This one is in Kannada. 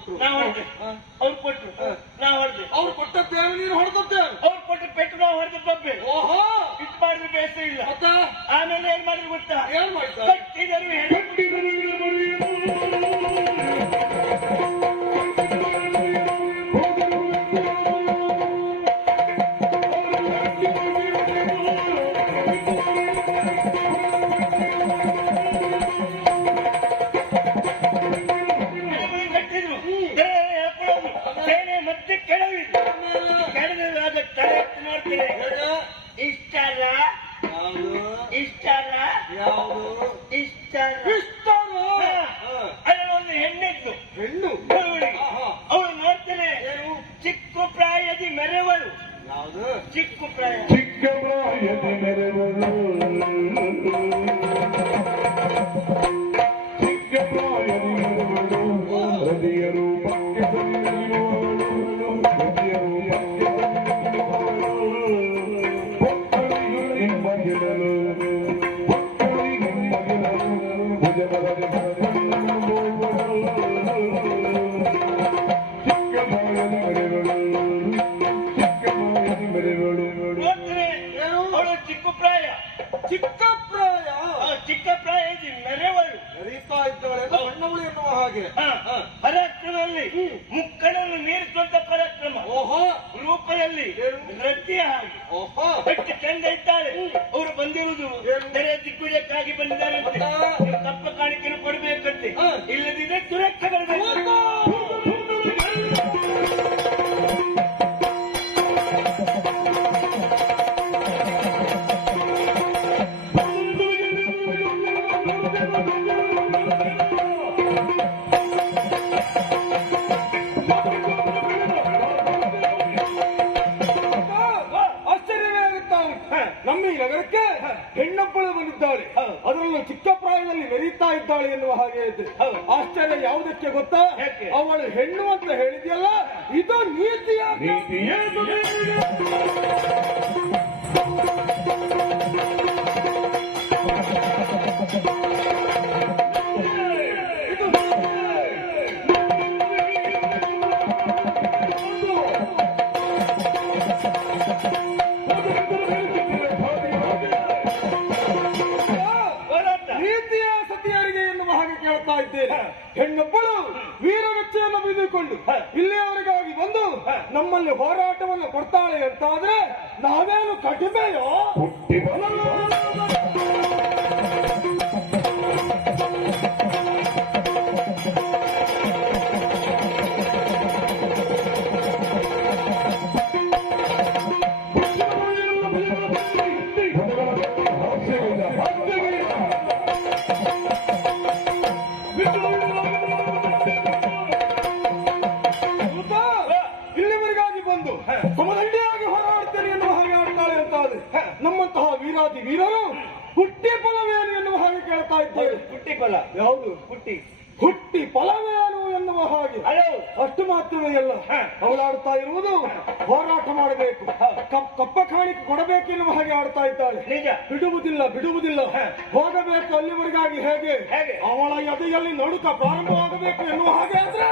ಕೊಟ್ರು, ನಾವು ಹೊಡೆದೆ, ಅವ್ರು ಕೊಟ್ರು, ನಾವು ಹೊಡೆದೆ. ಅವ್ರು ಕೊಟ್ಟದ್ದೇನು, ನೀನು ಹೊಡೆದದ್ದೇ. ಅವ್ರು ಕೊಟ್ಟ ಪೆಟ್ಟು ನಾವು ಹೊಡೆದ ಬಬ್ಬೆ. ಓಹೋ, ಇಟ್ಟು ಮಾಡಿದ್ರೆ ಬೇಸರ ಇಲ್ಲ. ಮತ್ತೆ ಆಮೇಲೆ ಏನ್ ಮಾಡಿದ್ರು ಗೊತ್ತಾ? ಏನ್ ಮಾಡ್ತಾ? ಕಟ್ಟಿದರು ಸೇನೆ ಮತ್ತೆ ಕೆಳವಿದ್ದು ಕೆಳದಾಗ ತಲೆ ಎತ್ತಿ ನೋಡ್ತೀನಿ. ಇಷ್ಟ ಅಲ್ಲ, ಇಷ್ಟ ಅಲ್ಲ, ಇಷ್ಟ ಅದರೊಂದು ಹೆಣ್ಣಿದ್ದು ಹೆಣ್ಣು ಅವಳು ನೋಡ್ತೇನೆ. ಚಿಕ್ಕ ಪ್ರಾಯದಿ ಮೆರೆವಳು. ಚಿಕ್ಕ ಪ್ರಾಯ, ಚಿಕ್ಕ ಪ್ರಾಯದಿ ಮೆರೆವಳು, ಚಿಕ್ಕ ಪ್ರಾಯದಿ ಮೆರೆವಳು, ಹೃದಯ ರೂಪಕ್ಕೆ ಬಂದಿರುವವಳು, ಹೃದಯ ರೂಪಕ್ಕೆ ಬಂದಿರುವವಳು, ನಿಮ್ಮ ಗೆಳಲು, ನಿಮ್ಮ ಗೆಳಲು, ಭುಜಬಲದೆ ಚಿಕ್ಕ ಪ್ರಾಯದಿ ಮೆರೆವಳು, ಚಿಕ್ಕ ಪ್ರಾಯದಿ ಮೆರೆವಳು. ನೋಡ್ತೇನೆ ಅವಳು ಚಿಕ್ಕ ಪ್ರಾಯ. ಚಿಕ್ಕ ಪ್ರಾಯ, ಚಿಕ್ಕ ಪ್ರಾಯದಿ ಮೆರೆವಳು. ಕರೀತಾ ಇದ್ದಾಳೆ ಸಣ್ಣವಳು ಎನ್ನುವ ಹಾಗೆ. ಪರಾಕ್ರಮದಲ್ಲಿ ಮುಕ್ಕಳನ್ನು ಮೀರಿಸುವಂತ ಪರಾಕ್ರಮ. ಓಹೋ, ರೂಪದಲ್ಲಿ ರತಿಯ ಹಾಗೆ. ಓಹೋ, ಎಷ್ಟು ಚಂದ ಇದ್ದಾರೆ. ಅವರು ಬಂದಿರುವುದು ತೆರೆ ದಿಗ್ವಿಜಯಕ್ಕಾಗಿ ಬಂದಿದ್ದಾರೆ. ಕಪ್ಪ ಕಾಣಿಕೆಯನ್ನು ಕೊಡಬೇಕಂತೆ, ಇಲ್ಲದಿದ್ರೆ ತುರಕ್ಕ ಬರಬೇಕು. ಆಶ್ಚರ್ಯವೇ ಆಗುತ್ತಾ ಉಂಟು. ನಮ್ಮ ಈ ನಗರಕ್ಕೆ ಹೆಣ್ಣೊಬ್ಬಳು ಬಂದಿದ್ದಾಳೆ, ಅದರಲ್ಲೂ ಚಿಕ್ಕ ಪ್ರಾಯದಲ್ಲಿ ಮೆರೀತಾ ಇದ್ದಾಳೆ ಎನ್ನುವ ಹಾಗೆ ಇದೆ. ಆಶ್ಚರ್ಯ ಯಾವುದಕ್ಕೆ ಗೊತ್ತಾ? ಅವಳು ಹೆಣ್ಣು ಅಂತ ಹೇಳಿದ್ಯಲ್ಲ, ಇದು ನೀತಿಯ ನೀತಿಯ ಸತಿಯರಿಗೆ ಎನ್ನುವ ಹಾಗೆ ಕೇಳ್ತಾ ಇದ್ದೇನೆ. ಹೆಣ್ಣೊಬ್ಬಳು ವೀರವೆಚ್ಚೆಯನ್ನು ಬಿದ್ದುಕೊಂಡು ಇಲ್ಲಿಯವರೆಗಾಗಿ ಬಂದು ನಮ್ಮಲ್ಲಿ ಹೋರಾಟವನ್ನು ಕೊಡ್ತಾಳೆ ಅಂತಾದ್ರೆ ನಾವೇನು ಕಡಿಮೆಯೋ? ಇಲ್ಲಿವರೆಗಾಗಿ ಬಂದು ಸುಮದಂಡಿಯಾಗಿ ಹೋರಾಡ್ತೇನೆ ಎನ್ನುವ ಹಾಗೆ ಆಡ್ತಾಳೆ ಅಂತಾದ್ರೆ ನಮ್ಮಂತಹ ವೀರಾದಿ ವೀರರು ಹುಟ್ಟಿ ಫಲವೇನು ಎನ್ನುವ ಹಾಗೆ ಕೇಳ್ತಾ ಇದ್ದೇವೆ. ಹುಟ್ಟಿ ಫಲ ಯಾವುದು? ಹುಟ್ಟಿ ಫಲವೇನು ಎನ್ನುವ ಹಾಗೆ. ಅಷ್ಟು ಮಾತ್ರವೇ ಅಲ್ಲ, ಅವಳಾಡ್ತಾ ಇರುವುದು ಹೋರಾಟ ಮಾಡಬೇಕು, ಕಪ್ಪ ಕಾಣಿಕೆ ಕೊಡಬೇಕೆನ್ನುವ ಹಾಗೆ ಆಡ್ತಾ ಇದ್ದಾಳೆ. ನಿಜ, ಬಿಡುವುದಿಲ್ಲ ಬಿಡುವುದಿಲ್ಲ, ಹೋಗಬೇಕು ಅಲ್ಲಿವರೆಗಾಗಿ. ಹೇಗೆ? ಅವಳ ಎದೆಯಲ್ಲಿ ನಡುಕ ಪ್ರಾರಂಭವಾಗಬೇಕು ಎನ್ನುವ ಹಾಗೆ ಅಂದ್ರೆ